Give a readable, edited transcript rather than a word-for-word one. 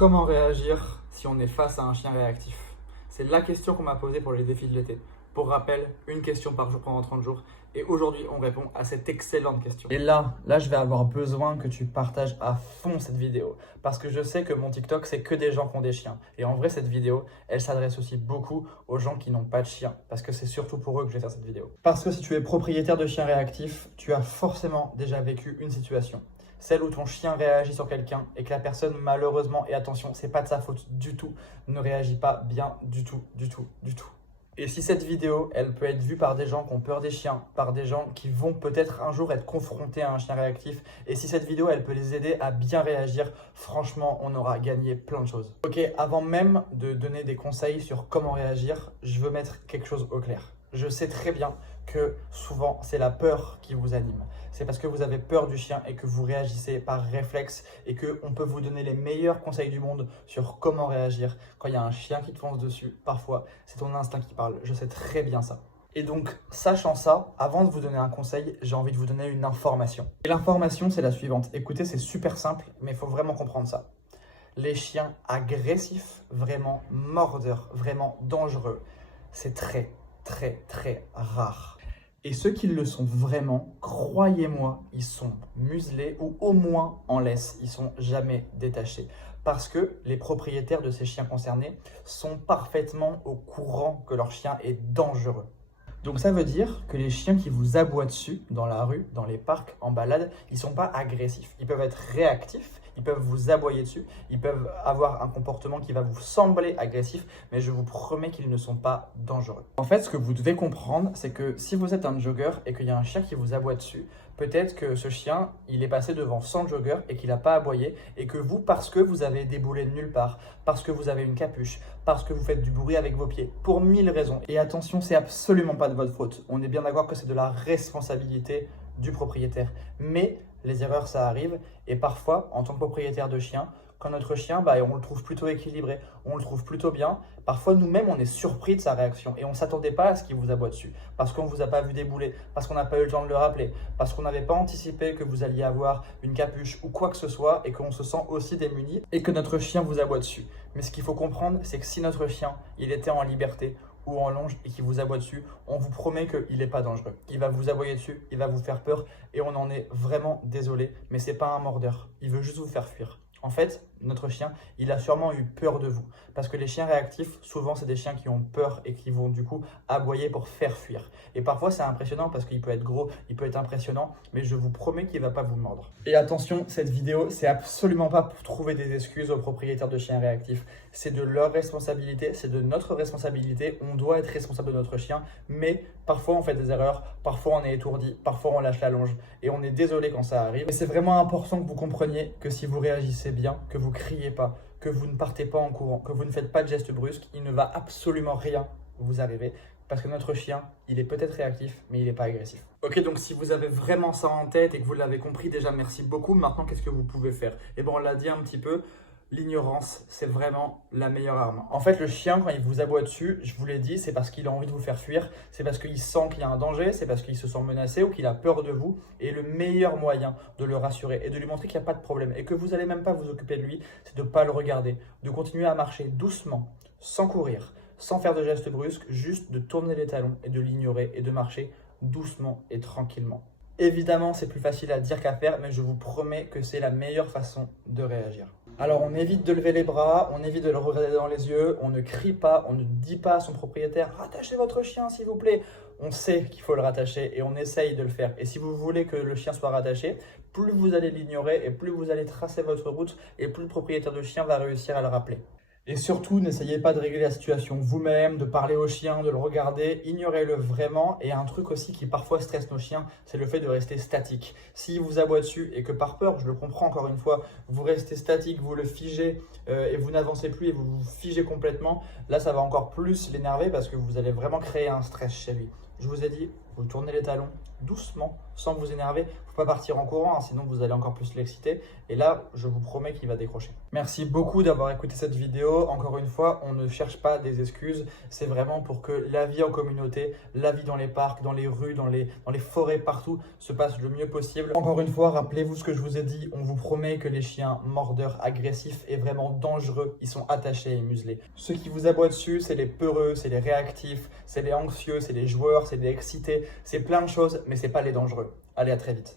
Comment réagir si on est face à un chien réactif? C'est la question qu'on m'a posée pour les défis de l'été. Pour rappel, une question par jour pendant 30 jours. Et aujourd'hui, on répond à cette excellente question. Et là, je vais avoir besoin que tu partages à fond cette vidéo. Parce que je sais que mon TikTok, c'est que des gens qui ont des chiens. Et en vrai, cette vidéo, elle s'adresse aussi beaucoup aux gens qui n'ont pas de chien. Parce que c'est surtout pour eux que je vais faire cette vidéo. Parce que si tu es propriétaire de chiens réactifs, tu as forcément déjà vécu une situation. Celle où ton chien réagit sur quelqu'un et que la personne, malheureusement, et attention, c'est pas de sa faute du tout, ne réagit pas bien du tout. Et si cette vidéo, elle peut être vue par des gens qui ont peur des chiens, par des gens qui vont peut-être un jour être confrontés à un chien réactif, et si cette vidéo, elle peut les aider à bien réagir, franchement, on aura gagné plein de choses. Ok, avant même de donner des conseils sur comment réagir, je veux mettre quelque chose au clair. Je sais très bien que souvent, c'est la peur qui vous anime. C'est parce que vous avez peur du chien et que vous réagissez par réflexe et qu'on peut vous donner les meilleurs conseils du monde sur comment réagir quand il y a un chien qui te fonce dessus. Parfois, c'est ton instinct qui parle. Je sais très bien ça. Et donc, sachant ça, avant de vous donner un conseil, j'ai envie de vous donner une information. Et l'information, c'est la suivante. Écoutez, c'est super simple, mais il faut vraiment comprendre ça. Les chiens agressifs, vraiment mordeurs, vraiment dangereux, c'est très rare. Et ceux qui le sont vraiment, croyez-moi, ils sont muselés ou au moins en laisse, ils sont jamais détachés. Parce que les propriétaires de ces chiens concernés sont parfaitement au courant que leur chien est dangereux. Donc ça veut dire que les chiens qui vous aboient dessus, dans la rue, dans les parcs, en balade, ils ne sont pas agressifs. Ils peuvent être réactifs, ils peuvent vous aboyer dessus, ils peuvent avoir un comportement qui va vous sembler agressif, mais je vous promets qu'ils ne sont pas dangereux. En fait, ce que vous devez comprendre, c'est que si vous êtes un jogger et qu'il y a un chien qui vous aboie dessus, peut-être que ce chien, il est passé devant 100 joggers et qu'il n'a pas aboyé, et que vous, parce que vous avez déboulé de nulle part, parce que vous avez une capuche, parce que vous faites du bruit avec vos pieds, pour 1000 raisons. Et attention, c'est absolument pas de votre faute. On est bien d'accord que c'est de la responsabilité du propriétaire. Mais les erreurs, ça arrive. Et parfois, en tant que propriétaire de chien, quand notre chien, on le trouve plutôt équilibré, on le trouve plutôt bien, parfois nous-mêmes, on est surpris de sa réaction et on ne s'attendait pas à ce qu'il vous aboie dessus parce qu'on ne vous a pas vu débouler, parce qu'on n'a pas eu le temps de le rappeler, parce qu'on n'avait pas anticipé que vous alliez avoir une capuche ou quoi que ce soit et qu'on se sent aussi démuni et que notre chien vous aboie dessus. Mais ce qu'il faut comprendre, c'est que si notre chien, il était en liberté ou en longe et qu'il vous aboie dessus, on vous promet qu'il n'est pas dangereux. Il va vous aboyer dessus, il va vous faire peur et on en est vraiment désolé, mais ce n'est pas un mordeur, il veut juste vous faire fuir. En fait, notre chien, il a sûrement eu peur de vous. Parce que les chiens réactifs, souvent, c'est des chiens qui ont peur et qui vont du coup aboyer pour faire fuir. Et parfois, c'est impressionnant parce qu'il peut être gros, il peut être impressionnant, mais je vous promets qu'il ne va pas vous mordre. Et attention, cette vidéo, c'est absolument pas pour trouver des excuses aux propriétaires de chiens réactifs. C'est de leur responsabilité, c'est de notre responsabilité. On doit être responsable de notre chien, mais parfois, on fait des erreurs, parfois, on est étourdi, parfois, on lâche la longe. Et on est désolé quand ça arrive. Et c'est vraiment important que vous compreniez que si vous réagissez bien, que vous criez pas, que vous ne partez pas en courant, que vous ne faites pas de gestes brusques, il ne va absolument rien vous arriver parce que notre chien, il est peut-être réactif, mais il n'est pas agressif. Ok, donc si vous avez vraiment ça en tête et que vous l'avez compris, déjà merci beaucoup. Maintenant, qu'est-ce que vous pouvez faire? Et bon, on l'a dit un petit peu, l'ignorance, c'est vraiment la meilleure arme. En fait, le chien, quand il vous aboie dessus, je vous l'ai dit, c'est parce qu'il a envie de vous faire fuir, c'est parce qu'il sent qu'il y a un danger, c'est parce qu'il se sent menacé ou qu'il a peur de vous. Et le meilleur moyen de le rassurer et de lui montrer qu'il n'y a pas de problème et que vous n'allez même pas vous occuper de lui, c'est de ne pas le regarder, de continuer à marcher doucement, sans courir, sans faire de gestes brusques, juste de tourner les talons et de l'ignorer et de marcher doucement et tranquillement. Évidemment, c'est plus facile à dire qu'à faire, mais je vous promets que c'est la meilleure façon de réagir. Alors, on évite de lever les bras, on évite de le regarder dans les yeux, on ne crie pas, on ne dit pas à son propriétaire « Rattachez votre chien, s'il vous plaît !» On sait qu'il faut le rattacher et on essaye de le faire. Et si vous voulez que le chien soit rattaché, plus vous allez l'ignorer et plus vous allez tracer votre route et plus le propriétaire de chien va réussir à le rappeler. Et surtout, n'essayez pas de régler la situation vous-même, de parler au chien, de le regarder, ignorez-le vraiment. Et un truc aussi qui parfois stresse nos chiens, c'est le fait de rester statique. S'il vous aboie dessus et que par peur, je le comprends encore une fois, vous restez statique, vous le figez et vous n'avancez plus et vous vous figez complètement, là ça va encore plus l'énerver parce que vous allez vraiment créer un stress chez lui. Je vous ai dit, vous tournez les talons doucement, sans vous énerver. Il ne faut pas partir en courant, hein, sinon vous allez encore plus l'exciter. Et là, je vous promets qu'il va décrocher. Merci beaucoup d'avoir écouté cette vidéo. Encore une fois, on ne cherche pas des excuses. C'est vraiment pour que la vie en communauté, la vie dans les parcs, dans les rues, dans les forêts, partout, se passe le mieux possible. Encore une fois, rappelez-vous ce que je vous ai dit. On vous promet que les chiens mordeurs, agressifs et vraiment dangereux, ils sont attachés et muselés. Ceux qui vous aboient dessus, c'est les peureux, c'est les réactifs, c'est les anxieux, c'est les joueurs, c'est les excités. C'est plein de choses, mais c'est pas les dangereux. Allez, à très vite.